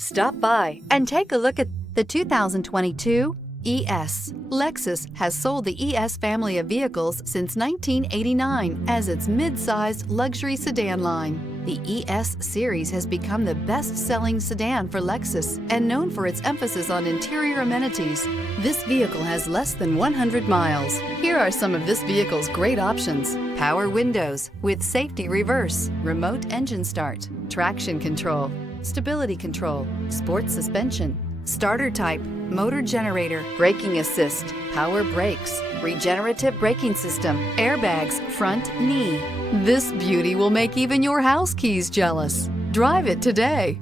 Stop by and take a look at the 2022 ES. Lexus has sold the ES family of vehicles since 1989 as its mid-sized luxury sedan line. The ES series has become the best-selling sedan for Lexus and known for its emphasis on interior amenities. This vehicle has less than 100 miles. Here are some of this vehicle's great options: power windows with safety reverse, remote engine start, traction control, stability control, sports suspension, starter type, motor generator, braking assist, power brakes, regenerative braking system, airbags, front knee. This beauty will make even your house keys jealous. Drive it today.